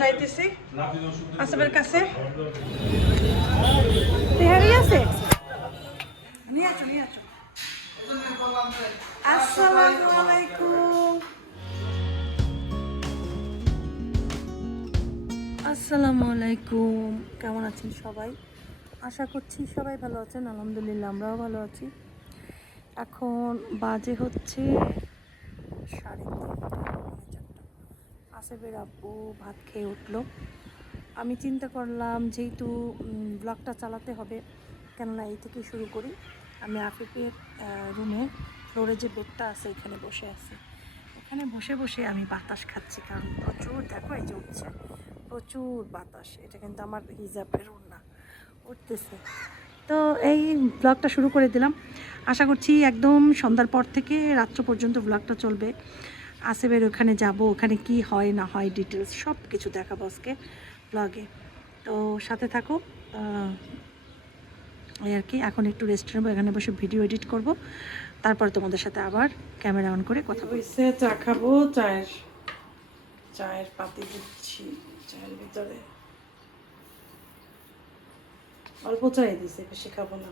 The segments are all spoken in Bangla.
যাইতেছি আসবের কাছে। তেহারি আছে, নিয়ে আসো নিয়ে আসো। আসসালামু আলাইকুম। আসসালামু আলাইকুম, কেমন আছেন সবাই? আশা করছি সবাই ভালো আছেন। আলহামদুলিল্লাহ আমরাও ভালো আছি। এখন বাজে হচ্ছে 3:30। আসেবের আব্বু ভাত খেয়ে উঠলো। আমি চিন্তা করলাম যেহেতু ব্লগটা চালাতে হবে, কেননা এই থেকে শুরু করি। আমি আফিফের রুমে ফ্লোরে যে বেডটা আছে এখানে বসে আছি। এখানে বসে বসে আমি বাতাস খাচ্ছি, কারণ প্রচুর, দেখো এই যে উঠছে প্রচুর বাতাস। এটা কিন্তু আমার হিজাবের ওড়না উঠতেছে। তো এই ব্লগটা শুরু করে দিলাম। আশা করছি একদম সন্ধ্যার পর থেকে রাত্র পর্যন্ত ব্লগটা চলবে। আসেবের ওখানে যাব, ওখানে কি হয় না হয় ডিটেলস সব কিছু দেখাবো আজকে ব্লগে। তো সাথে থাকো। এই আর কি, এখন একটু রেস্ট নেবো, এখানে বসে ভিডিও এডিট করব, তারপরে তোমাদের সাথে আবার ক্যামেরা অন করে কথা বলছে। চা খাবো, চায়ের পাতি দিচ্ছি। চায়ের ভিতরে অল্প চাই দিছে, বেশি খাবো না।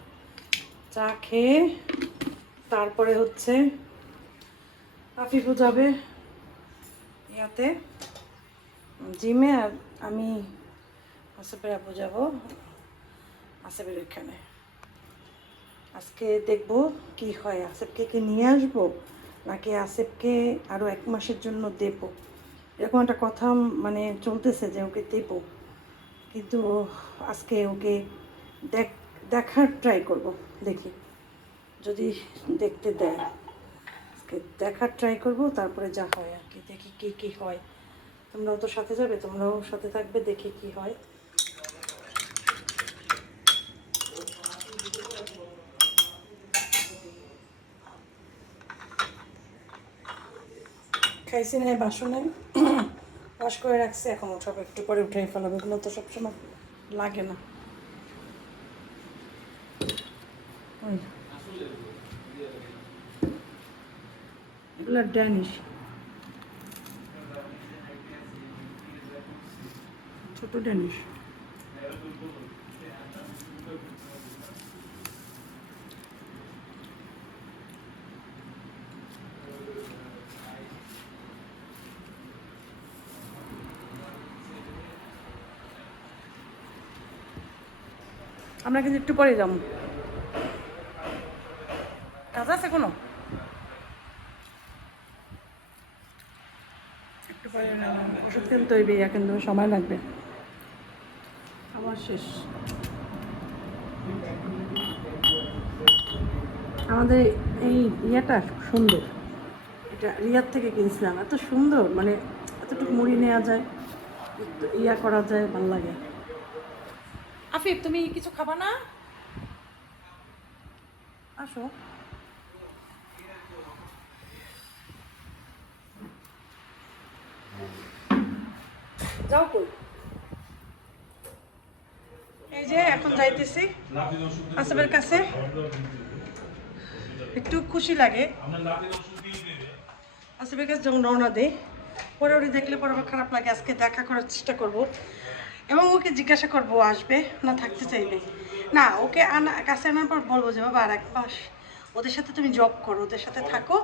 চা খেয়ে তারপরে হচ্ছে আফিফও যাবে ইয়াতে জিমে, আর আমি আসেবের আপু যাবো আসেবের ওইখানে। আজকে দেখবো কি হয়, আসেবকে কি নিয়ে আসবো নাকি আসেবকে আরও 1 মাসের জন্য দেবো, এরকম একটা কথা মানে চলতেছে যে ওকে দেবো। কিন্তু আজকে ওকে দেখার ট্রাই করব, দেখি যদি দেখতে দেয় আজকে দেখার ট্রাই করব, তারপরে যা হয় আর কি, দেখি কি হয়। তোমরাও তো সাথে যাবে, তোমরাও সাথে থাকবে, দেখি কি হয়। খাইছি না, বাসনে ওয়াশ করে রাখছি, এখন সব একটু পরে উঠাই ফেলাবো, এগুলো তো সবসময় লাগে না। এগুলো ড্যানিশ, ছোট ড্যানিশ। আমরা কিন্তু একটু পরে যাবো, কাজ আছে কোনো, একটু পরে ওষুধ কিনতে হইবে, কিন্তু সময় লাগবে, আমার শেষ। আমাদের এই ইয়েটা সুন্দর, এটা রিয়াদ থেকে কিনছিলাম, এত সুন্দর, মানে এতটুকু মুড়ি নেওয়া যায়, একটু ইয়া করা যায়, ভালো লাগে। আফিফ তুমি কিছু খাবা না? আসো। যাও কই? এই যে এখন যাইতেছি আসবের কাছে, একটু খুশি লাগে। আসবের কাছে যখন রওনা দেই, পরে ওরে দেখলে পরে আবার খারাপ লাগে। আজকে দেখা করার চেষ্টা করব এবং ওকে জিজ্ঞাসা করবো আসবে না থাকতে চাইবে। না, ওকে কাছে আনার পর বলবো যে বাবা আর 1 মাস ওদের সাথে তুমি জব করো, ওদের সাথে থাকো,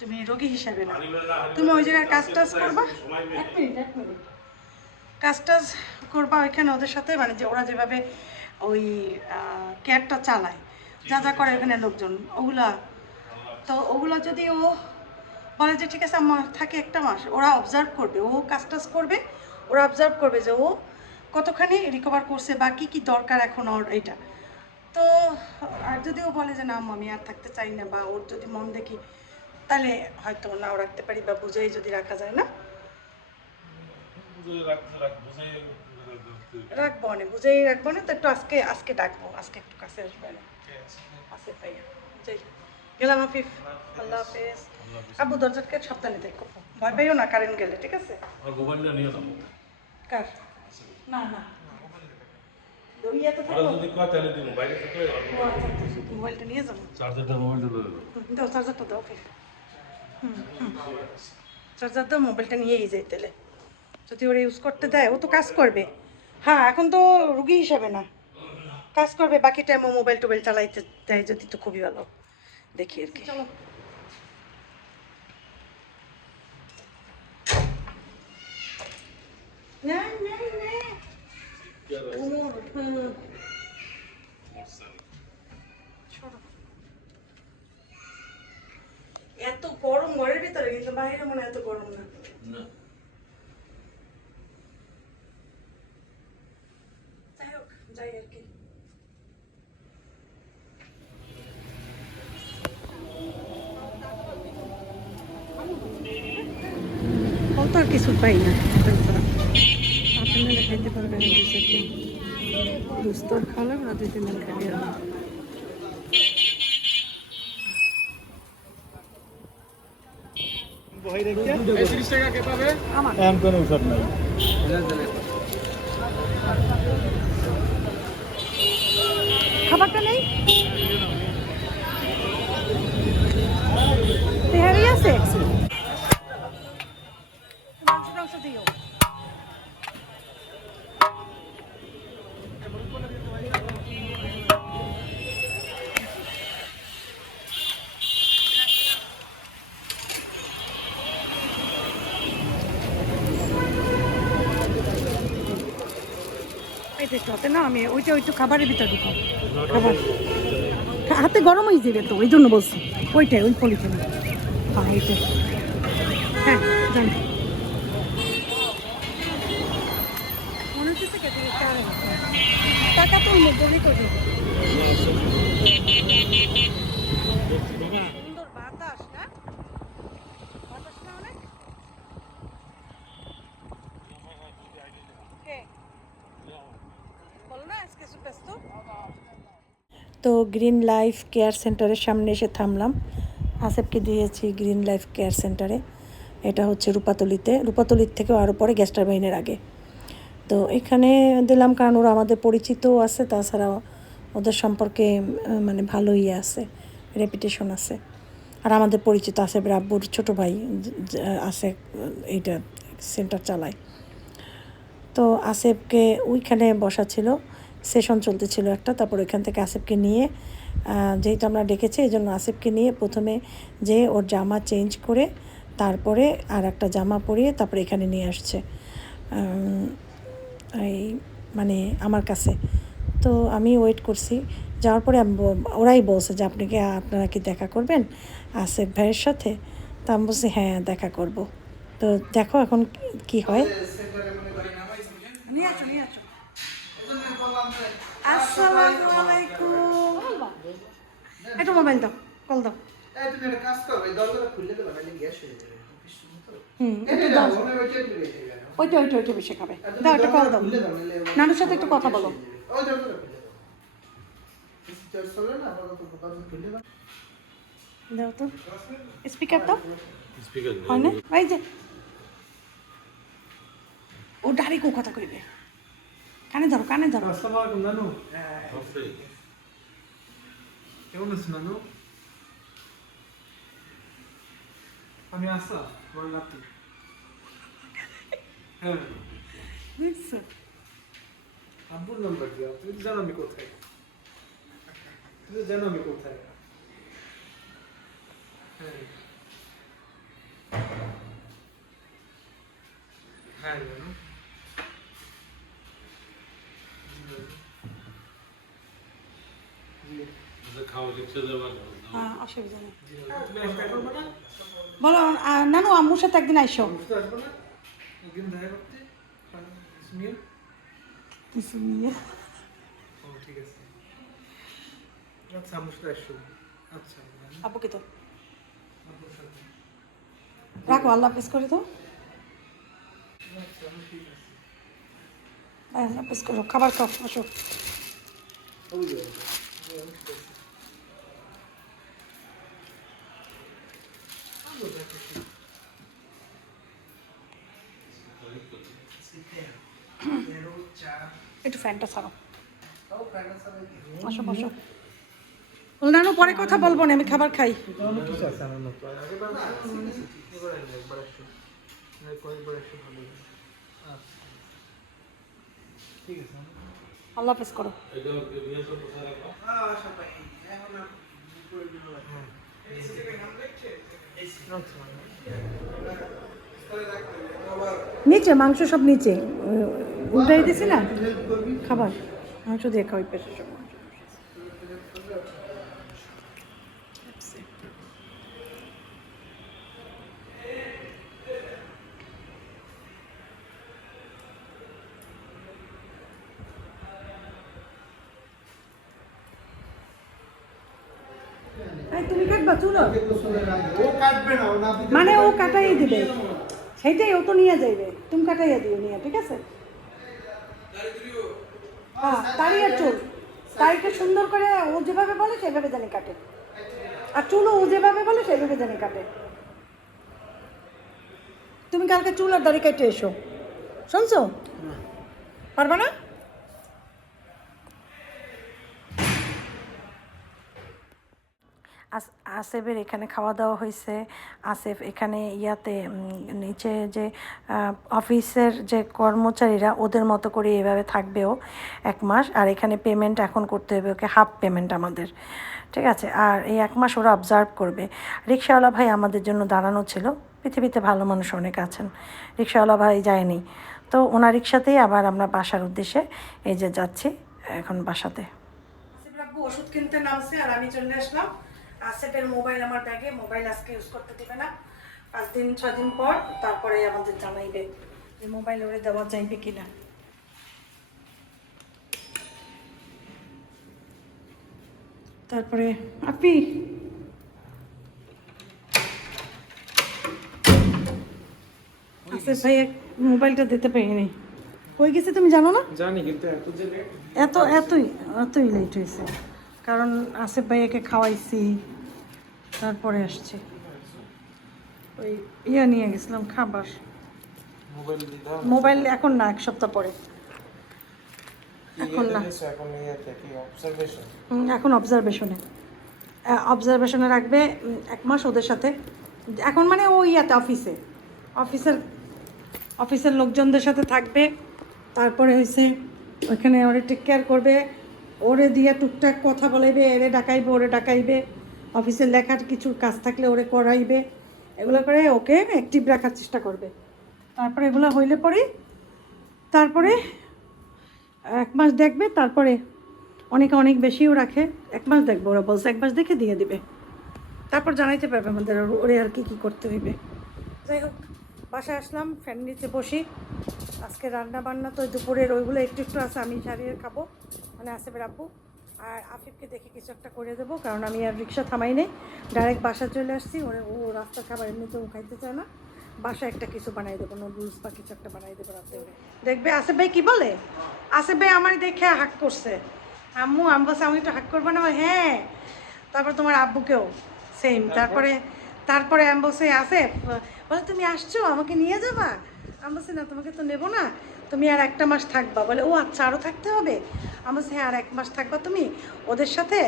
তুমি রোগী হিসাবে না, তুমি ওই জায়গায় কাজ টাজ করবা। 1 মিনিট, কাজ টাজ করবা ওইখানে ওদের সাথে, মানে যে ওরা যেভাবে ওই কেয়ারটা চালায়, যা যা করে ওখানে লোকজন, ওগুলা যদি ও বলে যে ঠিক আছে আমার থাকে 1 মাস, ওরা অবজার্ভ করবে, ও কাজ টাজ করবে, ওরা অবজার্ভ করবে যে ও কতখানি রিকভার করছে বা কী কী দরকার এখন ওর এইটা। তো আর যদি ও বলে যে না আমি আর থাকতে চাই না, বা ওর যদি মন দেখি, তাহলে হয়তো নাও রাখতে পারি, বা বুঝেই যদি রাখা যায় না রাখবো না, বুঝেই রাখবো না। তো একটু আজকে ডাকবো, আজকে একটু কাছে আসবে না আসে ভাইয়া, যাই গেলাম আফিফ, আল্লাহ হাফেজ। আব্বু দরজাকে সাবধানে দেখো, ভয় পাইও না কারেন্ট গেলে, ঠিক আছে? কার? না না, মোবাইলটা নিয়ে যাবো, দাও চার্জারটা দাও, চার্জার দাও, মোবাইলটা নিয়েই যাই তাহলে, যদি ওরা ইউজ করতে দেয় ও তো কাজ করবে। হ্যাঁ এখন তো রুগী হিসাবে না, কাজ করবে, বাকি টাইম ও মোবাইল টোবাইল চালাইতে দেয় যদি তো খুবই ভালো। দেখি আর কি। চলো এত গরম ঘরের ভিতরে, কিন্তু বাইরে মনে এত গরম না। যাই হোক, যাই আর কি। তো আর কিছু পাই না, আপনারা খাইতে পারবেন। দুস্তর খাওয়ালে ওরা 2-3 দিন খাবি। খাবারটা নেই, তেহারি আছে, মাংস দিও। এটা না, আমি ওইটা খাবারের ভিতরে ঢুকাও, খাবার হাতে গরম হয়ে যাবে তো, ওই জন্য বলছি ওইটাই, ওই পলিথিন। হ্যাঁ এইটাই, হ্যাঁ জানি। মনে হচ্ছে টাকা তো মধ্যে করি। সুন্দর বাতাস না, বাতাস না অনেক। তো গ্রিন লাইফ কেয়ার সেন্টারের সামনে এসে থামলাম। আসেফকে দিয়েছি গ্রিন লাইফ কেয়ার সেন্টারে। এটা হচ্ছে রূপাতলির থেকেও আরও পরে গ্যাস টারবাইনের আগে। তো এখানে দিলাম কারণ ওরা আমাদের পরিচিতও আছে, তাছাড়া ওদের সম্পর্কে মানে ভালোই আছে, রেপুটেশন আছে। আর আমাদের পরিচিত আসেফ রাব্বুর ছোটো ভাই আছে, এইটা সেন্টার চালায়। তো আসেফকে ওইখানে বসা ছিল, সেশন চলতেছিল একটা। তারপর ওইখান থেকে আসেফকে নিয়ে, যেহেতু আমরা ডেকেছি এই জন্য আসেফকে নিয়ে প্রথমে যে ওর জামা চেঞ্জ করে তারপরে আর একটা জামা পরিয়ে তারপরে এখানে নিয়ে আসছে এই মানে আমার কাছে। তো আমি ওয়েট করছি, যাওয়ার পরে ওরাই বলছে যে আপনারা কি দেখা করবেন আসেফ ভাইয়ের সাথে? তা আমি বলছি হ্যাঁ দেখা করব। তো দেখো এখন কি হয়। আসসালামু আলাইকুম। একটু মোবাইল দাও, কল দাও। ওইটা বেশি খাবে। দাও একটা কল দাও, নানুর সাথে একটু কথা বলো। দাও তো স্পিকার, দাও হয় না? এই যে ও ডাইরেক্ট ও কথা কইবে, কানে ধরো। আসসালামু আলাইকুম নানু। কেমন আছেন নানু? আমি আসা বড় নাতি। হ্যাঁ দেখছো, আব্বুর নাম্বার দিও। তুমি তো জানো আমি কোথায়, হ্যাঁ হ্যাঁ নানু। অসুবিধা নেই, বলো। নানু আম্মুর সাথে একদিন আইসো। কিছু নিয়ে ঠিক আছে, আচ্ছা আম্মুর সাথে আসো। আচ্ছা আব্বুকে তো রাখো, আল্লাহ হাফেজ করে তো। আল্লাহ হাফেজ করো, খাবার খাও, আসো। একটু ফ্যানটা ছাড়ো, আসো বসো। নানু পরে কথা বলবো না, আমি খাবার খাই। ঠিক আছে আল্লাহ হাফেজ করো। নিচে মাংস সব নিচে উল্টাই দিছি না খাবার, মাংস দিয়ে খাওয়াই পেশে সব মাংস। তুমি কাটবা চুলো? ও কাটবে না, ও না দিতে মানে ও কাটাই দিবে, সেইটাই ও তো নিয়ে যাইবে, তুমি কাটাইয়া দিও নিয়ে, ঠিক আছে? হ্যাঁ তারই আর চুল, তাইকে সুন্দর করে ও যেভাবে বলে সেভাবে জানি কাটে, আর চুলও ও যেভাবে বলে সেভাবে জানি কাটে। তুমি কালকে চুল আর দাড়ি কেটে এসো, শুনছো? পারবা না? আসেফের এখানে খাওয়া দাওয়া হয়েছে। আসেফ এখানে ইয়াতে নিচে যে অফিসের যে কর্মচারীরা ওদের মতো করে এভাবে থাকবেও 1 মাস, আর এখানে পেমেন্ট এখন করতে হবে ওকে, হাফ পেমেন্ট আমাদের, ঠিক আছে? আর এই 1 মাস ওরা অবজার্ভ করবে। রিক্সাওয়ালা ভাই আমাদের জন্য দাঁড়ানো ছিল, পৃথিবীতে ভালো মানুষ অনেক আছেন, রিক্সাওয়ালা ভাই যায়নি, তো ওনার রিক্সাতেই আবার আমরা বাসার উদ্দেশ্যে এই যে যাচ্ছি এখন বাসাতে। আসেফ রাব্বু ওষুধ কিনতে নামছে আর আমি চলে আসলাম। আসেফের মোবাইল আমার ব্যাগে, মোবাইল আজকে ইউজ করতে দিবে না, 5 দিন 6 দিন পর তারপরে আমাদের জানাইবে যে মোবাইল ওরে দেওয়া যাইবে কিনা। তারপরে আপনি আসেফ ভাই মোবাইলটা দিতে পারিনি, কই গেছে তুমি জানো না? জানি, কিন্তু এতই লেট হয়েছে, কারণ আসেফ ভাইয়াকে খাওয়াইছি তারপরে আসছে, ওই ইয়া নিয়ে গেছিলাম খাবার। মোবাইল দিদা মোবাইল এখন না, 1 সপ্তাহ পরে, এখন না, এখন ইয়াতে কি অবজারভেশন এখন অবজারভেশনে রাখবে 1 মাস ওদের সাথে, এখন মানে ও ইয়াতে অফিসের লোকজনদের সাথে থাকবে, তারপরে হয়েছে ওইখানে ওরে টেক কেয়ার করবে, ওরে দিয়ে টুকটাক কথা বলাইবে, ওরে ডাকাইবে, অফিসের লেখার কিছু কাজ থাকলে ওরে করাইবে, এগুলো করে ওকে অ্যাক্টিভ রাখার চেষ্টা করবে। তারপরে এগুলো হইলে পরে তারপরে 1 মাস দেখবে, তারপরে অনেক বেশিও রাখে, 1 মাস দেখবে, ওরা বলছে 1 মাস দেখে দিয়ে দিবে, তারপর জানাইতে পারবে আমাদের ওরে আর কি করতে হইবে। যাই হোক বাসায় আসলাম, ফ্যান নিচে বসি, আজকে রান্না বান্না তো দুপুরের ওইগুলো একটু আছে, আমি সারিয়ে খাবো, মানে আসেফের আব্বু, আর আফিফকে দেখে কিছু একটা করে দেবো, কারণ আমি আর রিক্সা থামাই নেই, ডাইরেক্ট বাসা চলে আসছি, ও রাস্তার খাবার এমনিতেও খাইতে চায় না, বাসায় একটা কিছু বানাই দেবো, নুডলস বা কিছু একটা বানাই দেবো রাতে। দেখবে আসেফ ভাই কি বলে, আসেফ ভাই আমার দেখে হাক করছে, আম্মু আমি বলছি আমি একটু হাক করবো না, হ্যাঁ, তারপর তোমার আব্বুকেও সেম, তারপরে আমি বলছি আসেফ বলে তুমি আসছো আমাকে নিয়ে যাবা, আমি বলছি না তোমাকে তো নেবো না, তুমি আর 1টা মাস থাকবা, বলে ও আচ্ছা আরও থাকতে হবে, আমি বলছি হ্যাঁ আর 1 মাস থাকবা তুমি ওদের সাথে,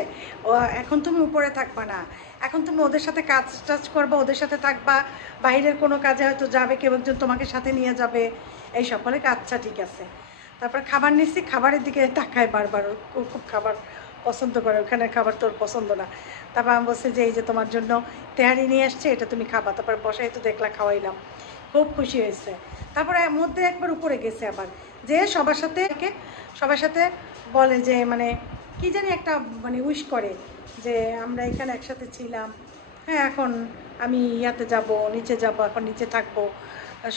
এখন তুমি উপরে থাকবা না, এখন তুমি ওদের সাথে কাজ টাজ করবা, ওদের সাথে থাকবা, বাইরের কোনো কাজে হয়তো যাবে, কেউ একজন তোমাকে সাথে নিয়ে যাবে, এইসব বলে আচ্ছা ঠিক আছে। তারপর খাবার নিচ্ছি, খাবারের দিকে তাকায় বারবার, ও খুব খাবার পছন্দ করে, ওখানে খাবার তোর পছন্দ না, তারপর আমি বলছি যে এই যে তোমার জন্য তেহারি নিয়ে আসছে, এটা তুমি খাবা, তারপর বসাই তো দেখলা খাওয়াইলাম, খুব খুশি হয়েছে। তারপরে মধ্যে একবার উপরে গেছে আবার, যে সবার সাথে বলে যে মানে কি জানি একটা মানে উইশ করে যে আমরা এখানে একসাথে ছিলাম, হ্যাঁ এখন আমি ইয়াতে যাব, নিচে যাব, এখন নিচে থাকবো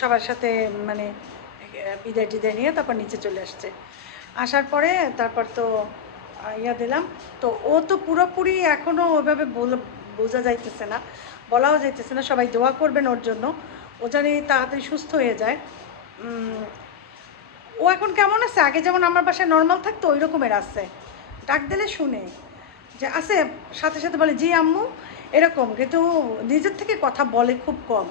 সবার সাথে, মানে বিদায় টিদায় নিয়ে তারপর নিচে চলে আসছে। আসার পরে তারপর তো ইয়া দিলাম, তো ও তো পুরোপুরি এখনও ওইভাবে বোঝা যাইতেছে না, বলাও যাইতেছে না, সবাই দোয়া করবেন ওর জন্য, ও জানি তাড়াতাড়ি সুস্থ হয়ে যায়। ও এখন কেমন আছে, আগে যেমন আমার বাসায় নর্মাল থাকতো ওই রকমের আছে, ডাক দিলে শুনে যে আছে, সাথে সাথে বলে জি আম্মু এরকম, কিন্তু নিজের থেকে কথা বলে খুব কম,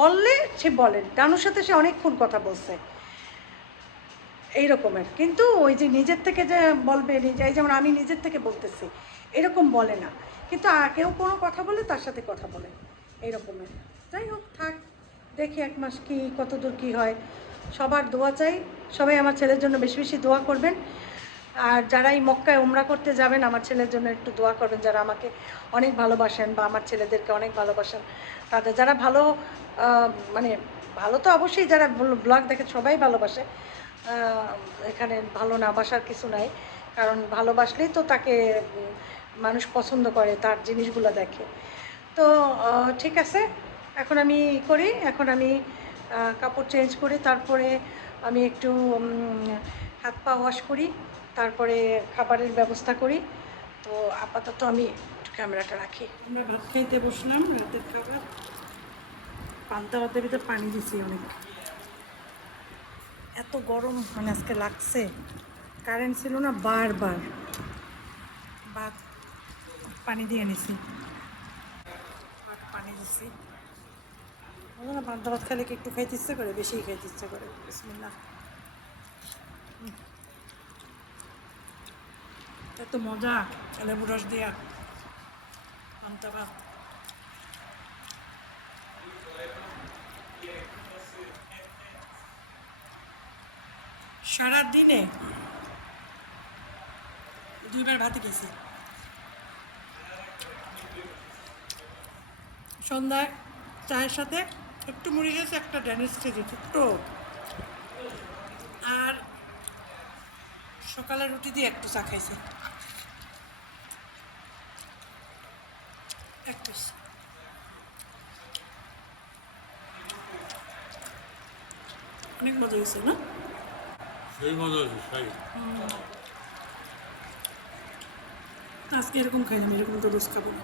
বললে সে বলে, ডানুর সাথে সে অনেকক্ষণ কথা বলছে এই রকমের, কিন্তু ওই যে নিজের থেকে যে বলবে নিজে, যেমন আমি নিজের থেকে বলতেছি এরকম বলে না, কিন্তু কেউ কোনো কথা বলে তার সাথে কথা বলে এই রকমের। যাই হোক থাক, দেখি 1 মাস কি কতদূর কী হয়, সবার দোয়া চাই, সবাই আমার ছেলের জন্য বেশি বেশি দোয়া করবেন। আর যারা এই মক্কায় উমরা করতে যাবেন আমার ছেলের জন্য একটু দোয়া করবেন, যারা আমাকে অনেক ভালোবাসেন বা আমার ছেলেদেরকে অনেক ভালোবাসেন। তাদের যারা ভালো মানে ভালো তো অবশ্যই, যারা ব্লগ দেখে সবাই ভালোবাসে। এখানে ভালো না বাসার কিছু নাই, কারণ ভালোবাসলেই তো তাকে মানুষ পছন্দ করে, তার জিনিসগুলো দেখে। তো ঠিক আছে, এখন আমি করি, এখন আমি কাপড় চেঞ্জ করি, তারপরে আমি একটু হাত পা ওয়াশ করি, তারপরে খাবারের ব্যবস্থা করি। তো আপাতত আমি একটু ক্যামেরাটা রাখি। আমরা ভাত খাইতে বসলাম, রাতের খাবার। পান্তা ভাতের ভিতরে পানি দিছি অনেক, এত গরম মানে আজকে লাগছে। কারেন্ট ছিল না, বারবার ভাত পানি দিয়ে নিছি, পানি দিছি। বলো না পান্তা ভাত খেলে কি একটু খাইতে ইচ্ছে করে, বেশিই খাইতে ইচ্ছে করে। বিসমিল্লাহ। এত মজা লেবু রস দিয়া পান্তা ভাত। সারাদিনে 2বার ভাত খেয়েছি। সন্ধ্যায় চায়ের সাথে একটু মুড়ি খেয়েছি, একটা ড্যানিশ খেয়েছি ছোট্ট, আর সকালে রুটি দিয়ে একটু চা খাইছি, এক পিস। অনেক মজা হয়েছে না? সেই মজা হয়েছে সেই। আজকে এরকম খাইলাম, এরকম তো রোজ খাবো না।